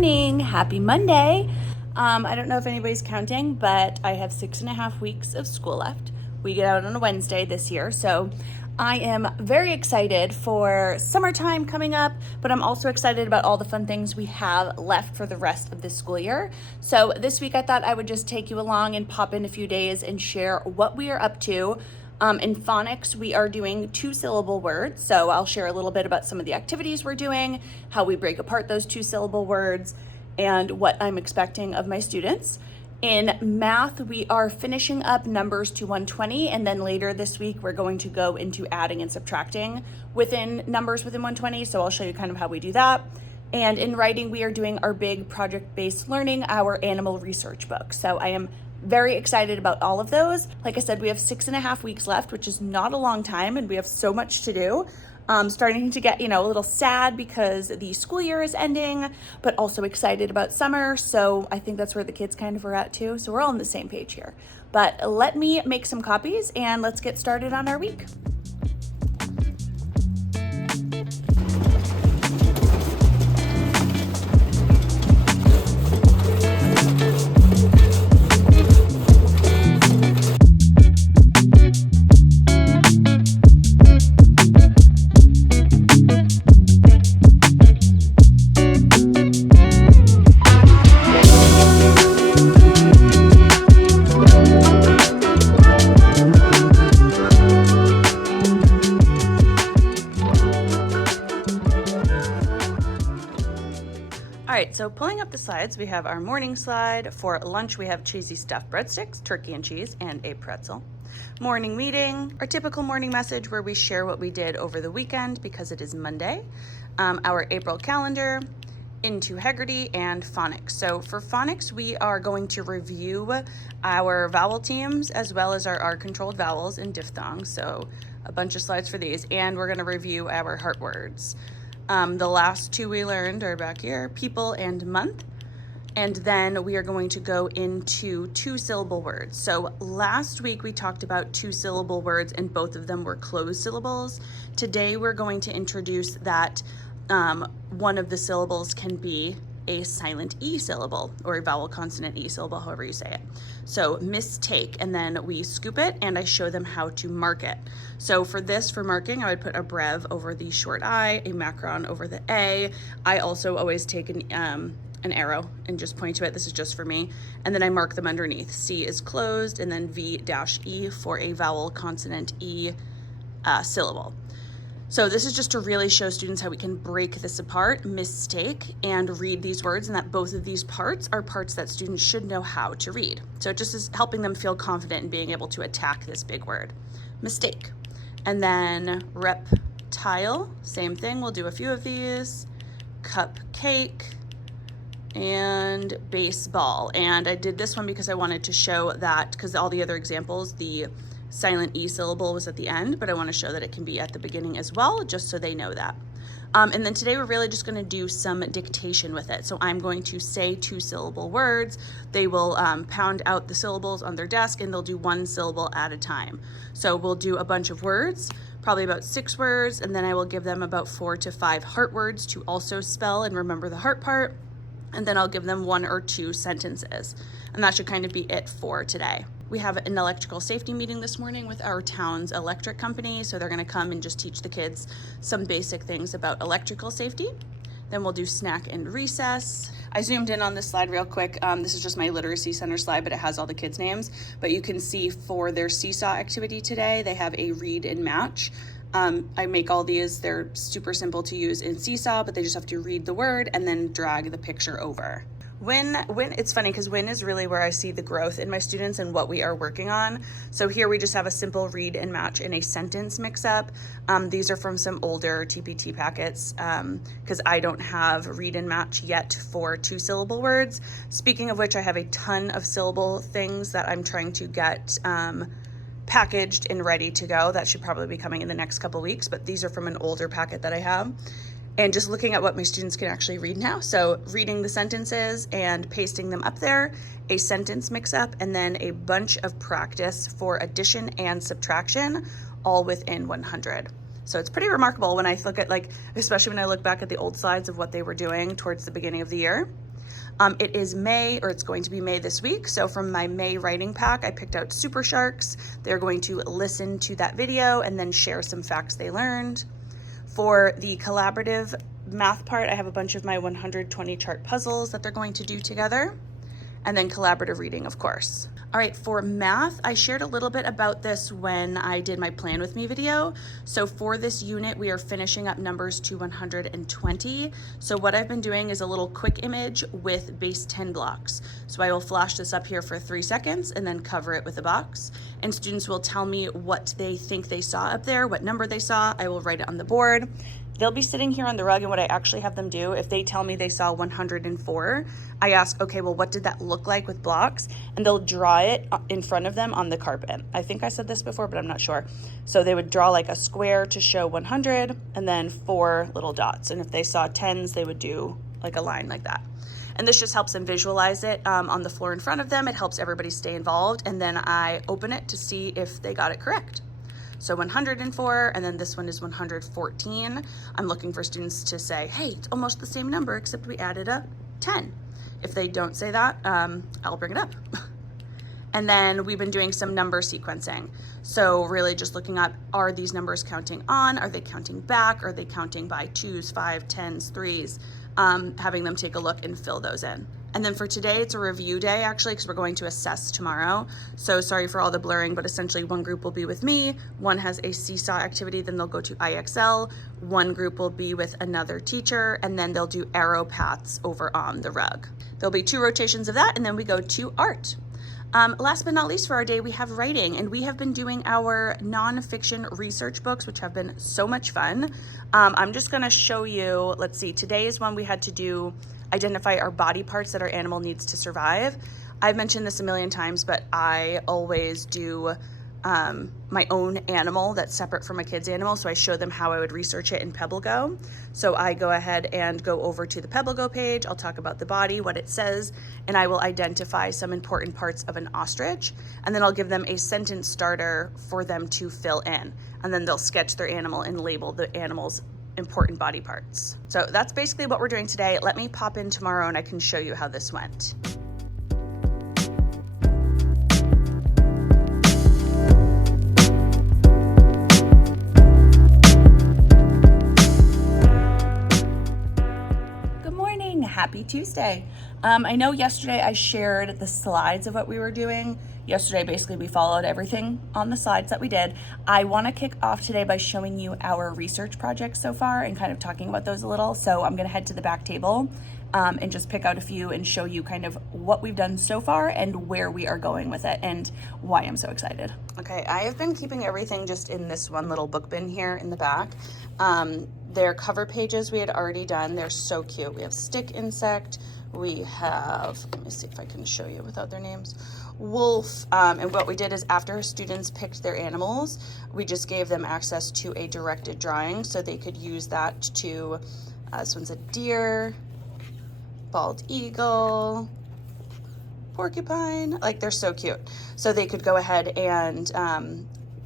morning. Happy Monday. I don't know if anybody's counting, but I have 6.5 weeks of school left. We get out on a Wednesday this year, so I am very excited for summertime coming up, but I'm also excited about all the fun things we have left for the rest of this school year. So this week I thought I would just take you along and pop in a few days and share what we are up to. In phonics, we are doing 2-syllable words. So I'll share a little bit about some of the activities we're doing, how we break apart those 2-syllable words, and what I'm expecting of my students. In math, we are finishing up numbers to 120, and then later this week, we're going to go into adding and subtracting within numbers within 120. So I'll show you kind of how we do that. And in writing, we are doing our big project-based learning, our animal research book. So I am very excited about all of those. Like I said, we have 6.5 weeks left, which is not a long time, and we have so much to do. Starting to get, a little sad because the school year is ending, but also excited about summer. So I think that's where the kids kind of are at too. So we're all on the same page here. But let me make some copies and let's get started on our week. All right, so pulling up the slides, we have our morning slide. For lunch, we have cheesy stuffed breadsticks, turkey and cheese, and a pretzel. Morning meeting, our typical morning message where we share what we did over the weekend because it is Monday. Our April calendar, into Heggerty, and phonics. So for phonics, we are going to review our vowel teams as well as our R-controlled vowels and diphthongs. So a bunch of slides for these, and we're gonna review our heart words. The last two we learned are back here, people and month. And then we are going to go into 2-syllable words. So last week we talked about 2-syllable words and both of them were closed syllables. Today we're going to introduce that one of the syllables can be a silent E syllable or a vowel consonant E syllable, however you say it. So mistake, and then we scoop it and I show them how to mark it. So for this, for marking, I would put a brev over the short I, a macron over the A. I also always take an arrow and just point to it. This is just for me. And then I mark them underneath. C is closed, and then V-E for a vowel consonant E syllable. So this is just to really show students how we can break this apart, mistake, and read these words, and that both of these parts are parts that students should know how to read. So it just is helping them feel confident in being able to attack this big word, mistake. And then reptile, same thing, we'll do a few of these, cupcake, and baseball. And I did this one because I wanted to show that, because all the other examples, the silent E syllable was at the end, but I want to show that it can be at the beginning as well, just so they know that. And then today we're really just going to do some dictation with it. So I'm going to say 2-syllable words. They will pound out the syllables on their desk and they'll do 1 syllable at a time. So we'll do a bunch of words, probably about 6 words, and then I will give them about 4 to 5 heart words to also spell and remember the heart part. And then I'll give them 1 or 2 sentences. And that should kind of be it for today. We have an electrical safety meeting this morning with our town's electric company. So they're gonna come and just teach the kids some basic things about electrical safety. Then we'll do snack and recess. I zoomed in on this slide real quick. This is just my literacy center slide, but it has all the kids' names. But you can see for their seesaw activity today, they have a read and match. I make all these, they're super simple to use in Seesaw, but they just have to read the word and then drag the picture over. When it's funny because when is really where I see the growth in my students and what we are working on. So here we just have a simple read and match in a sentence mix up. These are from some older TPT packets because I don't have read and match yet for 2-syllable words. Speaking of which, I have a ton of syllable things that I'm trying to get packaged and ready to go. That should probably be coming in the next couple weeks, but these are from an older packet that I have. And just looking at what my students can actually read now. So reading the sentences and pasting them up there, a sentence mix up, and then a bunch of practice for addition and subtraction, all within 100. So it's pretty remarkable when I look at, like, especially when I look back at the old slides of what they were doing towards the beginning of the year. It is May, or it's going to be May this week. So from my May writing pack, I picked out Super Sharks. They're going to listen to that video and then share some facts they learned. For the collaborative math part, I have a bunch of my 120 chart puzzles that they're going to do together. And then collaborative reading, of course. All right, for math, I shared a little bit about this when I did my Plan With Me video. So for this unit, we are finishing up numbers to 120. So what I've been doing is a little quick image with base 10 blocks. So I will flash this up here for 3 seconds and then cover it with a box. And students will tell me what they think they saw up there, what number they saw. I will write it on the board. They'll be sitting here on the rug, and what I actually have them do, if they tell me they saw 104, I ask, okay, well, what did that look like with blocks? And they'll draw it in front of them on the carpet. I think I said this before, but I'm not sure. So they would draw like a square to show 100 and then 4 little dots. And if they saw 10s, they would do like a line like that. And this just helps them visualize it on the floor in front of them. It helps everybody stay involved. And then I open it to see if they got it correct. So 104, and then this one is 114. I'm looking for students to say, hey, it's almost the same number, except we added a 10. If they don't say that, I'll bring it up. And then we've been doing some number sequencing. So really just looking up, are these numbers counting on? Are they counting back? Are they counting by 2s, 5s, 10s, 3s? Having them take a look and fill those in. And then for today, it's a review day actually, because we're going to assess tomorrow. So sorry for all the blurring, but essentially one group will be with me, one has a seesaw activity, then they'll go to IXL, one group will be with another teacher, and then they'll do arrow paths over on the rug. There'll be 2 rotations of that, and then we go to art. Last but not least for our day, we have writing, and we have been doing our nonfiction research books, which have been so much fun. I'm just gonna show you, let's see, today is one we had to do identify our body parts that our animal needs to survive. I've mentioned this a million times, but I always do my own animal that's separate from a kid's animal. So I show them how I would research it in PebbleGo. So I go ahead and go over to the PebbleGo page. I'll talk about the body, what it says, and I will identify some important parts of an ostrich. And then I'll give them a sentence starter for them to fill in. And then they'll sketch their animal and label the animal's important body parts. So that's basically what we're doing today. Let me pop in tomorrow and I can show you how this went. Good morning, happy Tuesday. I know yesterday I shared the slides of what we were doing. Yesterday, basically, we followed everything on the slides that we did. I want to kick off today by showing you our research projects so far and kind of talking about those a little. So I'm going to head to the back table and just pick out a few and show you kind of what we've done so far and where we are going with it and why I'm so excited. Okay, I have been keeping everything just in this one little book bin here in the back. Their cover pages we had already done. They're so cute. We have stick insect. We have, let me see if I can show you without their names, wolf. And what we did is after students picked their animals, we just gave them access to a directed drawing so they could use that to, this one's a deer, bald eagle, porcupine, like they're so cute. So they could go ahead and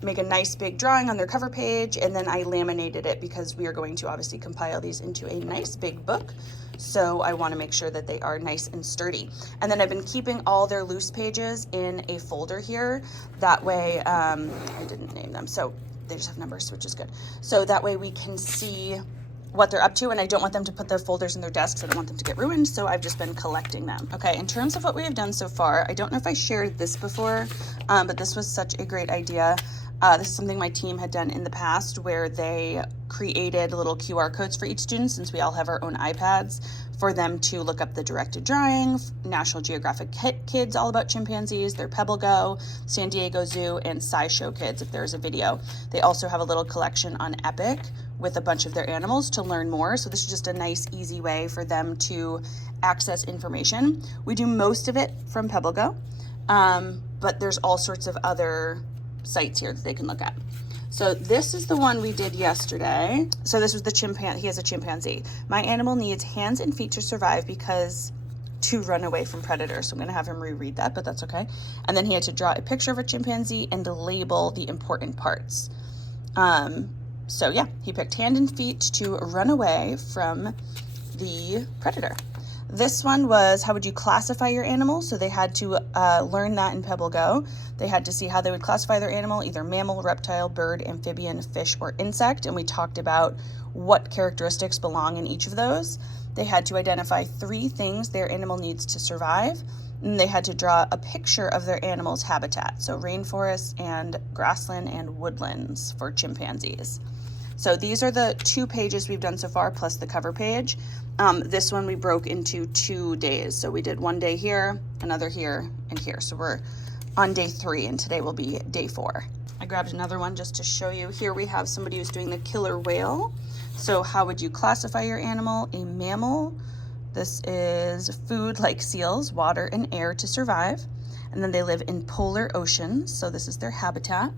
make a nice big drawing on their cover page, and then I laminated it because we are going to obviously compile these into a nice big book. So I want to make sure that they are nice and sturdy. And then I've been keeping all their loose pages in a folder here. That way, I didn't name them, so they just have numbers, which is good. So that way we can see what they're up to, and I don't want them to put their folders in their desks. I don't want them to get ruined, so I've just been collecting them. Okay, in terms of what we have done so far, I don't know if I shared this before, but this was such a great idea. This is something my team had done in the past where they created little QR codes for each student, since we all have our own iPads, for them to look up the directed drawing, National Geographic Kids All About Chimpanzees, their PebbleGo, San Diego Zoo, and SciShow Kids if there's a video. They also have a little collection on Epic with a bunch of their animals to learn more. So this is just a nice, easy way for them to access information. We do most of it from PebbleGo, but there's all sorts of other sites here that they can look at. So this is the one we did yesterday. So this was the chimpanzee. He has a chimpanzee. My animal needs hands and feet to survive because to run away from predators. So I'm going to have him reread that, but that's okay. And then he had to draw a picture of a chimpanzee and to label the important parts. So yeah, he picked hand and feet to run away from the predator. This one was how would you classify your animal? So they had to learn that in Pebble Go. They had to see how they would classify their animal, either mammal, reptile, bird, amphibian, fish, or insect. And we talked about what characteristics belong in each of those. They had to identify 3 things their animal needs to survive. And they had to draw a picture of their animal's habitat. So rainforests and grassland and woodlands for chimpanzees. So these are the 2 pages we've done so far, plus the cover page. This one we broke into 2 days. So we did 1 day here, another here, and here. So we're on day 3, and today will be day 4. I grabbed another one just to show you. Here we have somebody who's doing the killer whale. So how would you classify your animal? A mammal. This is food like seals, water and air to survive. And then they live in polar oceans. So this is their habitat.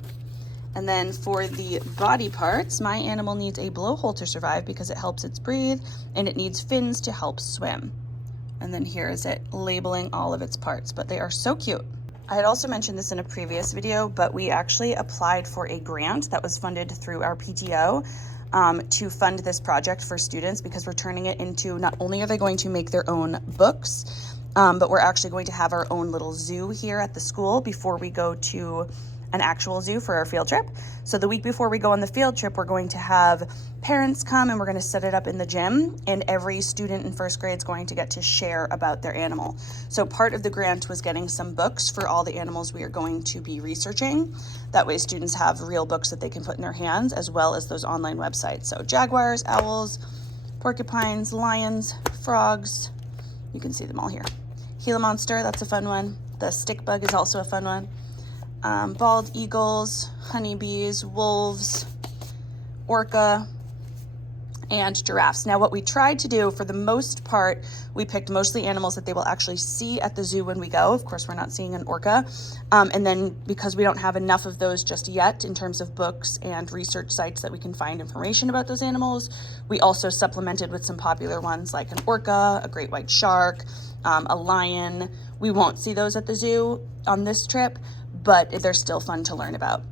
And then for the body parts, my animal needs a blowhole to survive because it helps it breathe, and it needs fins to help swim. And then here is it labeling all of its parts, but they are so cute. I had also mentioned this in a previous video, but we actually applied for a grant that was funded through our PTO to fund this project for students, because we're turning it into, not only are they going to make their own books, but we're actually going to have our own little zoo here at the school before we go to an actual zoo for our field trip. So the week before we go on the field trip, we're going to have parents come and we're going to set it up in the gym, and every student in first grade is going to get to share about their animal. So part of the grant was getting some books for all the animals we are going to be researching. That way students have real books that they can put in their hands, as well as those online websites. So jaguars, owls, porcupines, lions, frogs, you can see them all here. Gila monster, that's a fun one. The stick bug is also a fun one. Bald eagles, honeybees, wolves, orca, and giraffes. Now what we tried to do, for the most part, we picked mostly animals that they will actually see at the zoo when we go. Of course, we're not seeing an orca. And then because we don't have enough of those just yet in terms of books and research sites that we can find information about those animals, we also supplemented with some popular ones like an orca, a great white shark, a lion. We won't see those at the zoo on this trip, but they're still fun to learn about.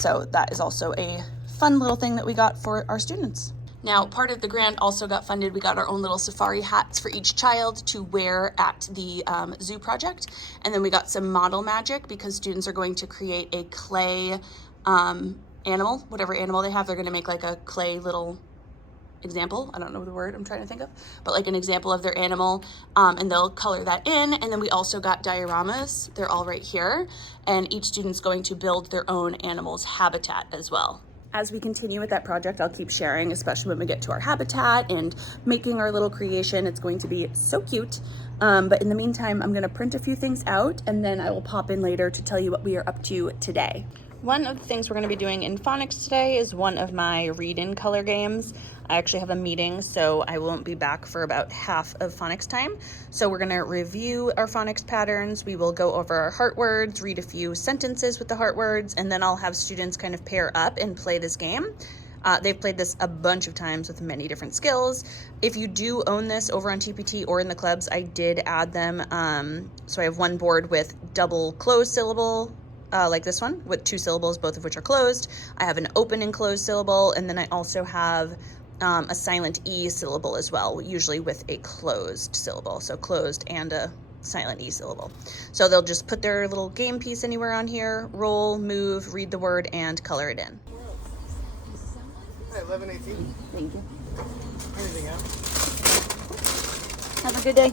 So that is also a fun little thing that we got for our students. Now, part of the grant also got funded. We got our own little safari hats for each child to wear at the zoo project. And then we got some model magic, because students are going to create a clay animal, whatever animal they have. They're going to make like a clay little example. I don't know the word I'm trying to think of, but like an example of their animal, and they'll color that in. And then we also got dioramas. They're all right here, and each student's going to build their own animal's habitat as well. As we continue with that project, I'll keep sharing, especially when we get to our habitat and making our little creation. It's going to be so cute. But in the meantime, I'm gonna print a few things out, and then I will pop in later to tell you what we are up to today. One of the things we're going to be doing in phonics today is one of my read-in color games. I actually have a meeting, so I won't be back for about half of phonics time. So we're going to review our phonics patterns. We will go over our heart words, read a few sentences with the heart words, and then I'll have students kind of pair up and play this game. They've played this a bunch of times with many different skills. If you do own this over on TPT or in the clubs, I did add them. So I have one board with double closed syllable, like this one, with 2 syllables, both of which are closed. I have an open and closed syllable, and then I also have a silent E syllable as well, usually with a closed syllable. So closed and a silent E syllable. So they'll just put their little game piece anywhere on here, roll, move, read the word, and color it in. Hi, 11:18. Thank you. Anything else? Have a good day.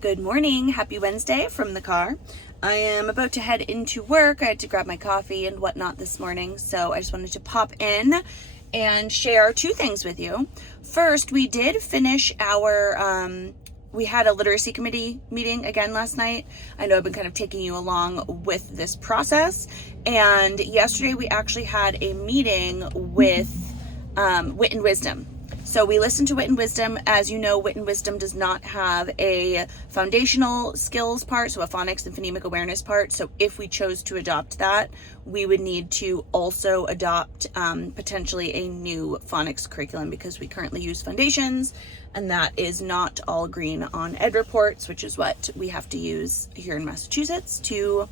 Good morning. Happy Wednesday from the car. I am about to head into work. I had to grab my coffee and whatnot this morning, so I just wanted to pop in and share 2 things with you. First, we did finish our, we had a literacy committee meeting again last night. I know I've been kind of taking you along with this process, and yesterday we actually had a meeting with Wit and Wisdom. So we listened to Wit and Wisdom. As you know, Wit and Wisdom does not have a foundational skills part, so a phonics and phonemic awareness part. So if we chose to adopt that, we would need to also adopt potentially a new phonics curriculum, because we currently use foundations, and that is not all green on Ed Reports, which is what we have to use here in Massachusetts to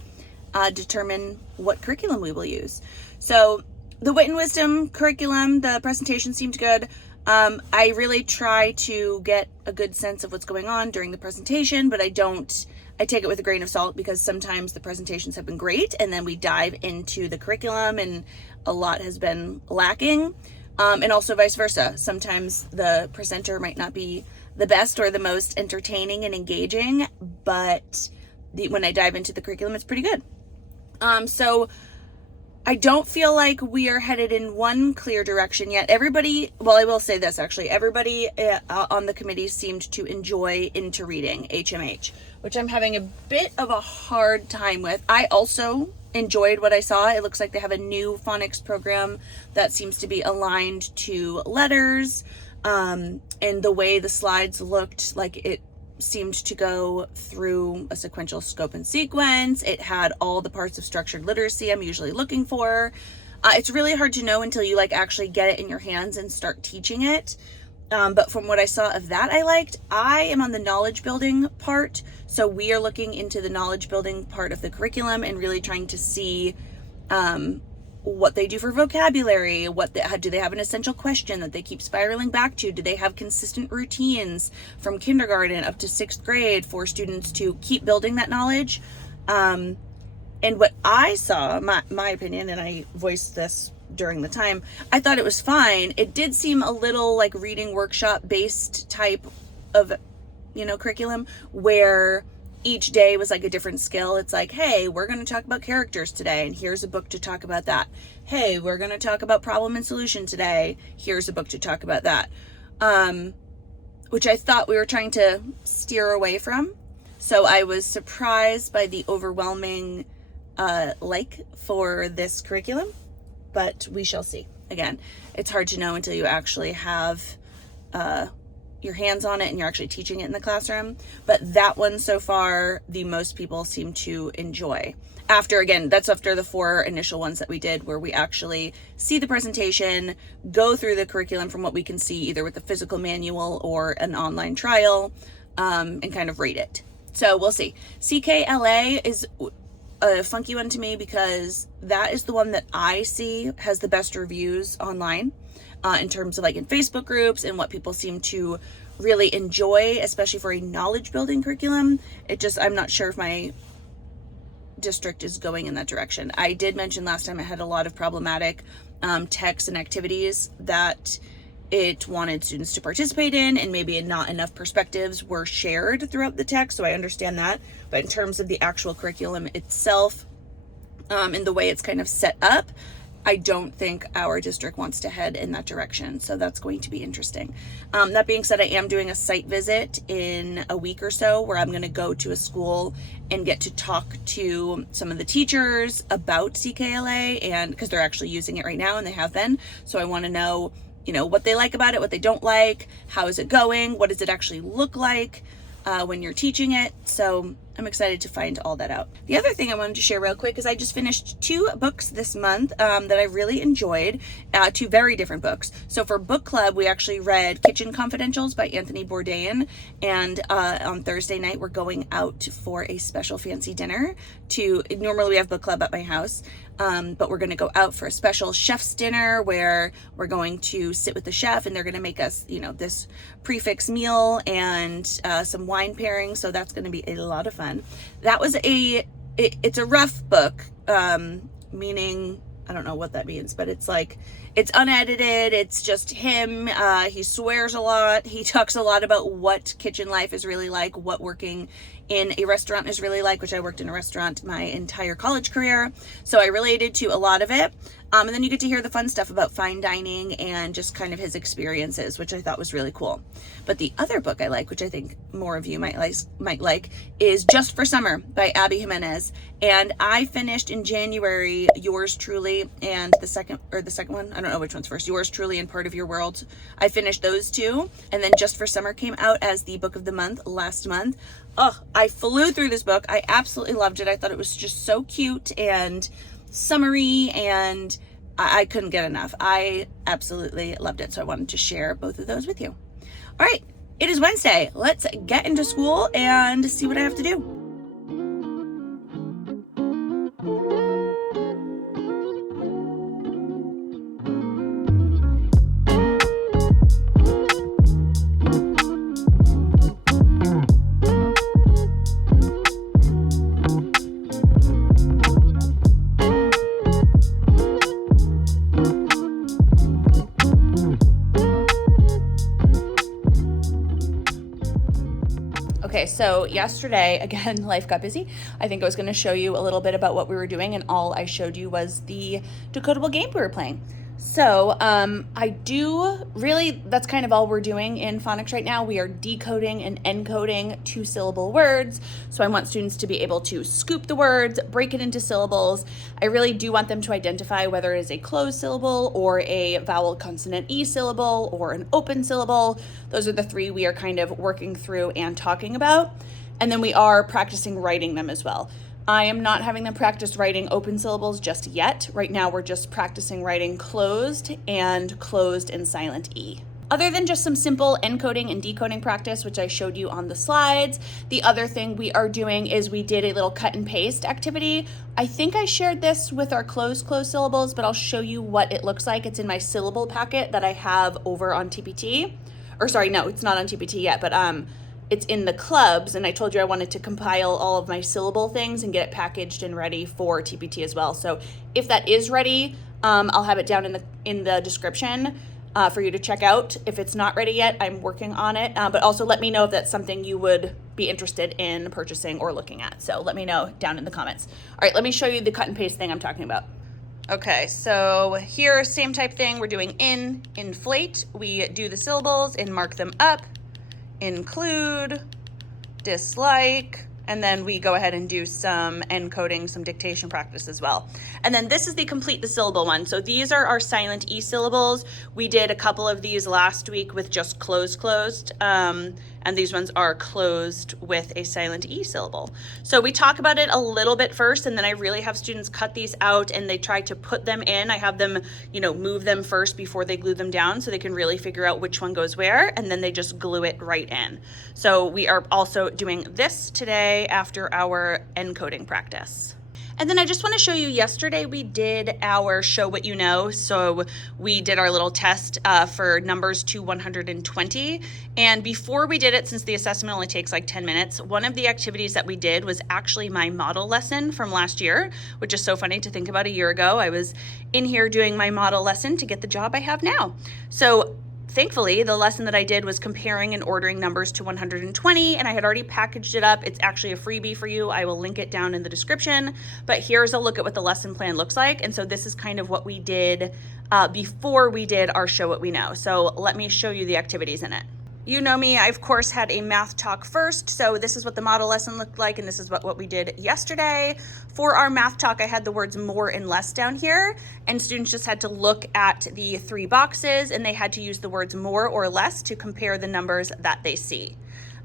determine what curriculum we will use. So the Wit and Wisdom curriculum, the presentation seemed good. I really try to get a good sense of what's going on during the presentation, but I take it with a grain of salt because sometimes the presentations have been great and then we dive into the curriculum and a lot has been lacking. And also vice versa. Sometimes the presenter might not be the best or the most entertaining and engaging, but when I dive into the curriculum, it's pretty good. So I don't feel like we are headed in one clear direction yet. Everybody, well, I will say this actually, everybody on the committee seemed to enjoy Into Reading, HMH, which I'm having a bit of a hard time with. I also enjoyed what I saw. It looks like they have a new phonics program that seems to be aligned to letters, and the way the slides looked like it seemed to go through a sequential scope and sequence. It had all the parts of structured literacy I'm usually looking for. It's really hard to know until you like actually get it in your hands and start teaching it. But from what I saw of that, I liked. I am on the knowledge building part. So we are looking into the knowledge building part of the curriculum and really trying to see what they do for vocabulary, do they have an essential question that they keep spiraling back to? Do they have consistent routines from kindergarten up to 6th grade for students to keep building that knowledge? And what I saw, my opinion, and I voiced this during the time, I thought it was fine. It did seem a little like reading workshop based type of, curriculum where each day was like a different skill. It's like, hey, we're going to talk about characters today, and here's a book to talk about that. Hey, we're going to talk about problem and solution today. Here's a book to talk about that. Which I thought we were trying to steer away from. So I was surprised by the overwhelming for this curriculum, but we shall see. Again, it's hard to know until you actually have your hands on it and you're actually teaching it in the classroom. But that one so far, the most people seem to enjoy. That's after the 4 initial ones that we did where we actually see the presentation, go through the curriculum from what we can see either with the physical manual or an online trial, and kind of rate it. So we'll see. CKLA is a funky one to me because that is the one that I see has the best reviews online. In terms of like in Facebook groups and what people seem to really enjoy, especially for a knowledge building curriculum. I'm not sure if my district is going in that direction. I did mention last time I had a lot of problematic texts and activities that it wanted students to participate in, and maybe not enough perspectives were shared throughout the text. So I understand that. But in terms of the actual curriculum itself, and the way it's kind of set up, I don't think our district wants to head in that direction. So that's going to be interesting. That being said, I am doing a site visit in a week or so where I'm going to go to a school and get to talk to some of the teachers about CKLA, and because they're actually using it right now and they have been. So I want to know, what they like about it, what they don't like, how is it going, what does it actually look like when you're teaching it. So I'm excited to find all that out. The other thing I wanted to share real quick is I just finished 2 books this month that I really enjoyed, 2 very different books. So for book club, we actually read Kitchen Confidentials by Anthony Bourdain, and on Thursday night, we're going out for a special fancy dinner. Normally we have book club at my house, but we're going to go out for a special chef's dinner where we're going to sit with the chef and they're going to make us, this prefix meal and some wine pairing. So that's going to be a lot of fun. That was it's a rough book, meaning, I don't know what that means, but it's like, it's unedited. It's just him. He swears a lot. He talks a lot about what kitchen life is really like, what working in a restaurant is really like, which I worked in a restaurant my entire college career. So I related to a lot of it. And then you get to hear the fun stuff about fine dining and just kind of his experiences, which I thought was really cool. But the other book I like, which I think more of you might like, is Just for Summer by Abby Jimenez. And I finished in January Yours Truly and the second one, I don't know which one's first, Yours Truly and Part of Your World. I finished those 2. And then Just for Summer came out as the book of the month last month. Oh, I flew through this book. I absolutely loved it. I thought it was just so cute and summery, and I couldn't get enough. I absolutely loved it. So I wanted to share both of those with you. All right, it is Wednesday. Let's get into school and see what I have to do. so yesterday, again, life got busy. I think I was going to show you a little bit about what we were doing, and all I showed you was the decodable game we were playing. So that's kind of all we're doing in phonics right now. We are decoding and encoding 2-syllable words. So I want students to be able to scoop the words, break it into syllables. I really do want them to identify whether it is a closed syllable or a vowel consonant E syllable or an open syllable. Those are the 3 we are kind of working through and talking about. And then we are practicing writing them as well. I am not having them practice writing open syllables just yet. Right now we're just practicing writing closed and silent E. Other than just some simple encoding and decoding practice, which I showed you on the slides, the other thing we are doing is we did a little cut and paste activity. I think I shared this with our closed syllables, but I'll show you what it looks like. It's in my syllable packet that I have over on TPT. Or sorry, no, it's not on TPT yet, but it's in the clubs, and I told you I wanted to compile all of my syllable things and get it packaged and ready for TPT as well. So if that is ready, I'll have it down in the description for you to check out. If it's not ready yet, I'm working on it, but also let me know if that's something you would be interested in purchasing or looking at. So let me know down in the comments. All right, let me show you the cut and paste thing I'm talking about. Okay, so here, same type thing. We're doing inflate. We do the syllables and mark them up. Include, dislike, and then we go ahead and do some encoding, some dictation practice as well. And then this is the complete the syllable one. So these are our silent E syllables. We did a couple of these last week with just closed, and these ones are closed with a silent E syllable. So we talk about it a little bit first, and then I really have students cut these out and they try to put them in. I have them, move them first before they glue them down so they can really figure out which one goes where, and then they just glue it right in. So we are also doing this today after our encoding practice. And then I just want to show you, yesterday we did our show what you know. So we did our little test for numbers to 120. And before we did it, since the assessment only takes like 10 minutes, one of the activities that we did was actually my model lesson from last year, which is so funny to think about. A year ago, I was in here doing my model lesson to get the job I have now. So thankfully, the lesson that I did was comparing and ordering numbers to 120, and I had already packaged it up. It's actually a freebie for you. I will link it down in the description, but here's a look at what the lesson plan looks like. And so this is kind of what we did before we did our show what we know. So let me show you the activities in it. You know me, I of course had a math talk first, so this is what the model lesson looked like, and this is what we did yesterday. For our math talk, I had the words more and less down here, and students just had to look at the 3 boxes, and they had to use the words more or less to compare the numbers that they see.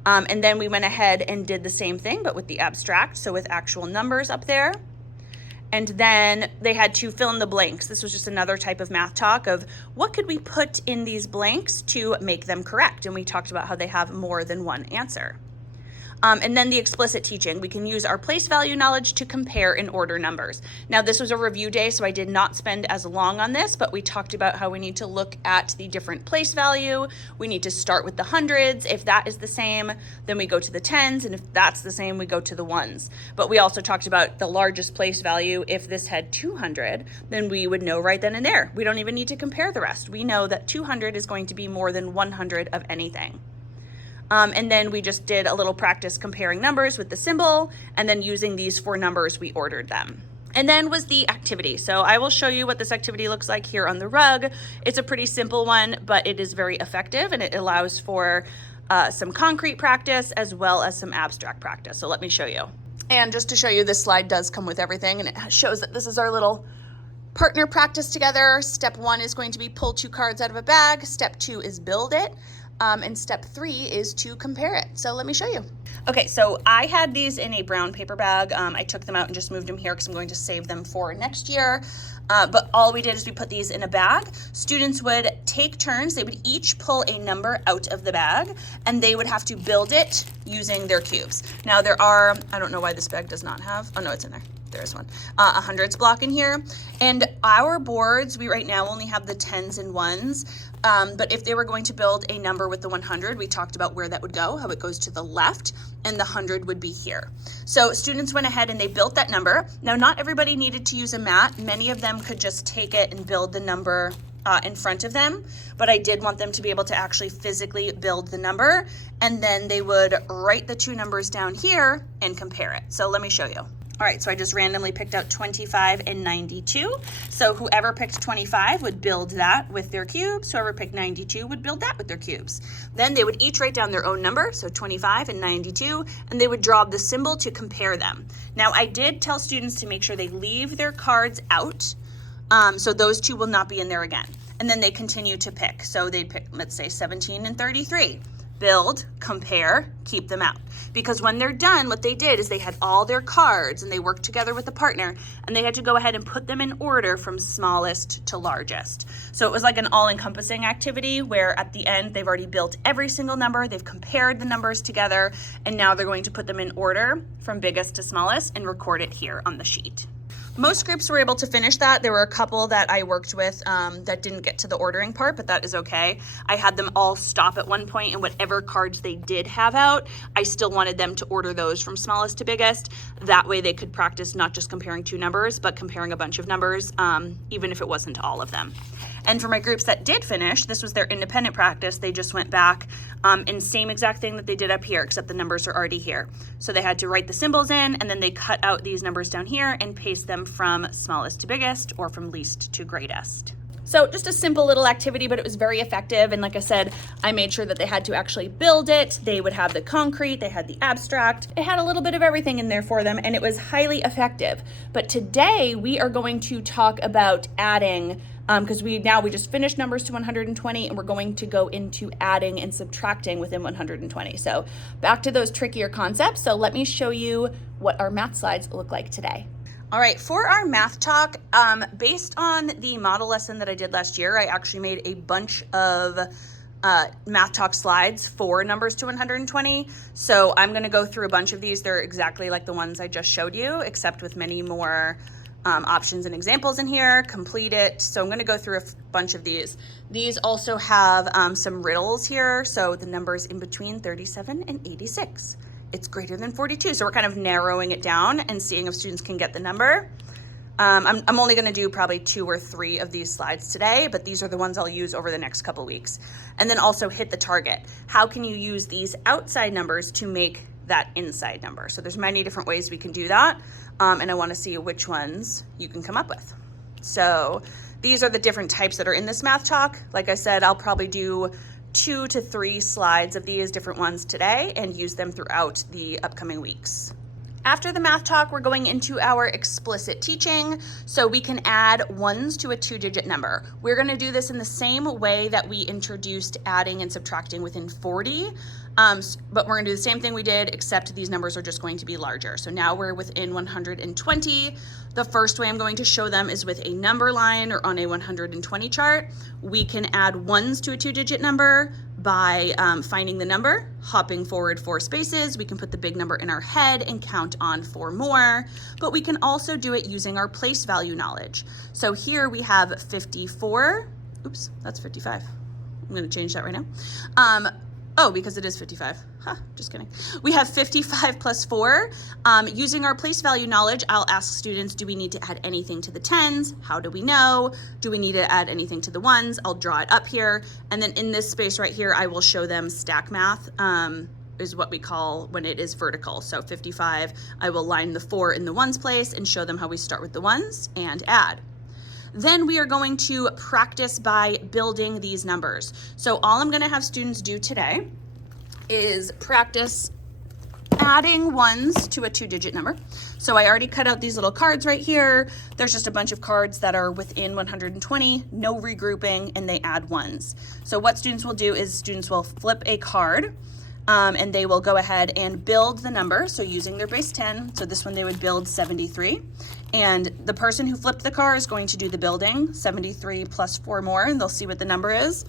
And then we went ahead and did the same thing, but with the abstract, so with actual numbers up there. And then they had to fill in the blanks. This was just another type of math talk of what could we put in these blanks to make them correct. And we talked about how they have more than one answer. And then the explicit teaching. We can use our place value knowledge to compare and order numbers. Now, this was a review day, so I did not spend as long on this, but we talked about how we need to look at the different place value. We need to start with the hundreds. If that is the same, then we go to the tens, and if that's the same, we go to the ones. But we also talked about the largest place value. If this had 200, then we would know right then and there. We don't even need to compare the rest. We know that 200 is going to be more than 100 of anything. And then we just did a little practice comparing numbers with the symbol, and then using these 4 numbers, we ordered them. And then was the activity. So I will show you what this activity looks like here on the rug. It's a pretty simple one, but it is very effective, and it allows for some concrete practice as well as some abstract practice. So let me show you. And just to show you, this slide does come with everything, and it shows that this is our little partner practice together. Step 1 is going to be pull 2 cards out of a bag. Step 2 is build it. And step 3 is to compare it. So let me show you. Okay, so I had these in a brown paper bag. I took them out and just moved them here because I'm going to save them for next year. But all we did is we put these in a bag. Students would take turns. They would each pull a number out of the bag, and they would have to build it using their cubes. Now there are, I don't know why this bag does not have, oh no, it's in there. There's one, a hundreds block in here. And our boards, we right now only have the 10s and 1s. But if they were going to build a number with the 100, we talked about where that would go, how it goes to the left, and the 100 would be here. So students went ahead and they built that number. Now, not everybody needed to use a mat. Many of them could just take it and build the number in front of them, but I did want them to be able to actually physically build the number, and then they would write the two numbers down here and compare it. So let me show you. All right, so I just randomly picked out 25 and 92. So whoever picked 25 would build that with their cubes. Whoever picked 92 would build that with their cubes. Then they would each write down their own number, so 25 and 92, and they would draw the symbol to compare them. Now, I did tell students to make sure they leave their cards out, so those two will not be in there again. And then they continue to pick. So they'd pick, let's say, 17 and 33. Build, compare, keep them out. Because when they're done, what they did is they had all their cards and they worked together with the partner, and they had to go ahead and put them in order from smallest to largest. So it was like an all-encompassing activity where at the end they've already built every single number, they've compared the numbers together, and now they're going to put them in order from biggest to smallest and record it here on the sheet. Most groups were able to finish that. There were a couple that I worked with that didn't get to the ordering part, but that is okay. I had them all stop at one point, and whatever cards they did have out, I still wanted them to order those from smallest to biggest. That way they could practice not just comparing two numbers, but comparing a bunch of numbers, even if it wasn't all of them. And for my groups that did finish, this was their independent practice. They just went back in same exact thing that they did up here, except the numbers are already here. So they had to write the symbols in, and then they cut out these numbers down here and paste them from smallest to biggest or from least to greatest. So just a simple little activity, but it was very effective. And like I said, I made sure that they had to actually build it. They would have the concrete, they had the abstract. It had a little bit of everything in there for them, and it was highly effective. But today we are going to talk about adding, because we just finished numbers to 120, and we're going to go into adding and subtracting within 120. So back to those trickier concepts. So let me show you what our math slides look like today. All right, for our math talk, based on the model lesson that I did last year, I actually made a bunch of math talk slides for numbers to 120. So I'm gonna go through a bunch of these. They're exactly like the ones I just showed you, except with many more options and examples in here. Complete it. So I'm gonna go through a bunch of these. These also have some riddles here. So the numbers in between 37 and 86. It's greater than 42. So we're kind of narrowing it down and seeing if students can get the number. I'm only gonna do probably 2 or 3 of these slides today, but these are the ones I'll use over the next couple weeks. And then also hit the target. How can you use these outside numbers to make that inside number? So there's many different ways we can do that. And I wanna see which ones you can come up with. So these are the different types that are in this math talk. Like I said, I'll probably do 2 to 3 slides of these different ones today and use them throughout the upcoming weeks. After the math talk, we're going into our explicit teaching, so we can add ones to a 2-digit number. We're gonna do this in the same way that we introduced adding and subtracting within 40, but we're gonna do the same thing we did, except these numbers are just going to be larger. So now we're within 120. The first way I'm going to show them is with a number line or on a 120 chart. We can add ones to a 2-digit number by finding the number, hopping forward 4 spaces. We can put the big number in our head and count on 4 more, but we can also do it using our place value knowledge. So here we have 54. Oops, that's 55. I'm gonna change that right now. Oh, because it is 55. Just kidding. We have 55 plus 4. Using our place value knowledge, I'll ask students, do we need to add anything to the 10s? How do we know? Do we need to add anything to the 1s? I'll draw it up here. And then in this space right here, I will show them stack math, is what we call when it is vertical. So 55, I will line the 4 in the 1s place and show them how we start with the 1s and add. Then we are going to practice by building these numbers. So all I'm gonna have students do today is practice adding ones to a 2-digit number. So I already cut out these little cards right here. There's just a bunch of cards that are within 120, no regrouping, and they add ones. So what students will do is students will flip a card, and they will go ahead and build the number. So using their base 10, so this one they would build 73. And the person who flipped the card is going to do the building, 73 plus 4 more, and they'll see what the number is.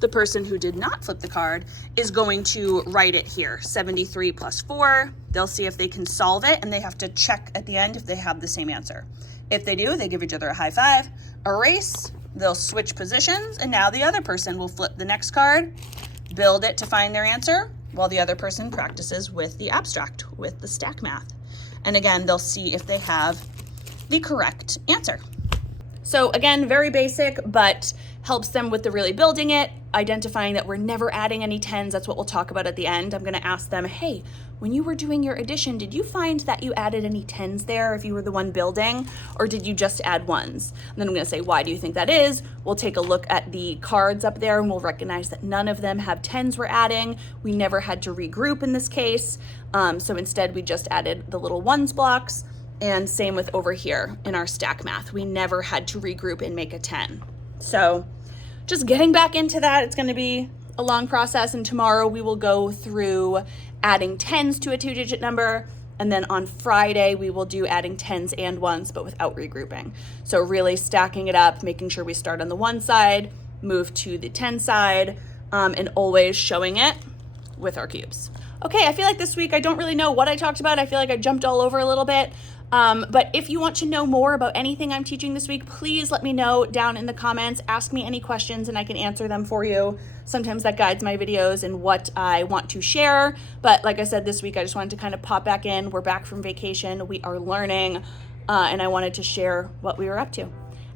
The person who did not flip the card is going to write it here, 73 plus 4. They'll see if they can solve it, and they have to check at the end if they have the same answer. If they do, they give each other a high five, erase, they'll switch positions, and now the other person will flip the next card, build it to find their answer, while the other person practices with the abstract, with the stack math. And again, they'll see if they have the correct answer. So again, very basic, but helps them with the really building it, identifying that we're never adding any 10s. That's what we'll talk about at the end. I'm going to ask them, hey, when you were doing your addition, did you find that you added any 10s there if you were the one building, or did you just add 1s? And then I'm going to say, why do you think that is? We'll take a look at the cards up there and we'll recognize that none of them have 10s we're adding. We never had to regroup in this case. So instead we just added the little 1s blocks, and same with over here in our stack math. We never had to regroup and make a 10. So just getting back into that, it's going to be a long process, and tomorrow we will go through adding 10s to a 2-digit number, and then on Friday we will do adding 10s and 1s but without regrouping. So really stacking it up, making sure we start on the 1 side, move to the 10 side, and always showing it with our cubes. Okay, I feel like this week I don't really know what I talked about. I feel like I jumped all over a little bit. But if you want to know more about anything I'm teaching this week, please let me know down in the comments. Ask me any questions and I can answer them for you. Sometimes that guides my videos and what I want to share. But like I said, this week I just wanted to kind of pop back in. We're back from vacation. We are learning, and I wanted to share what we were up to.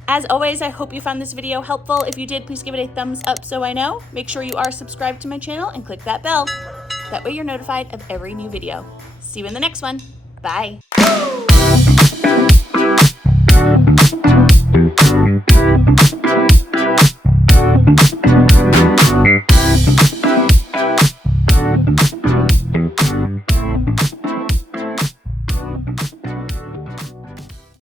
As always, I hope you found this video helpful. If you did, please give it a thumbs up so I know. Make sure you are subscribed to my channel and click that bell. That way you're notified of every new video. See you in the next one. Bye. Thank you.